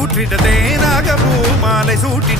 ஊற்றிட்ட தேனாக பூ மாலை சூட்டி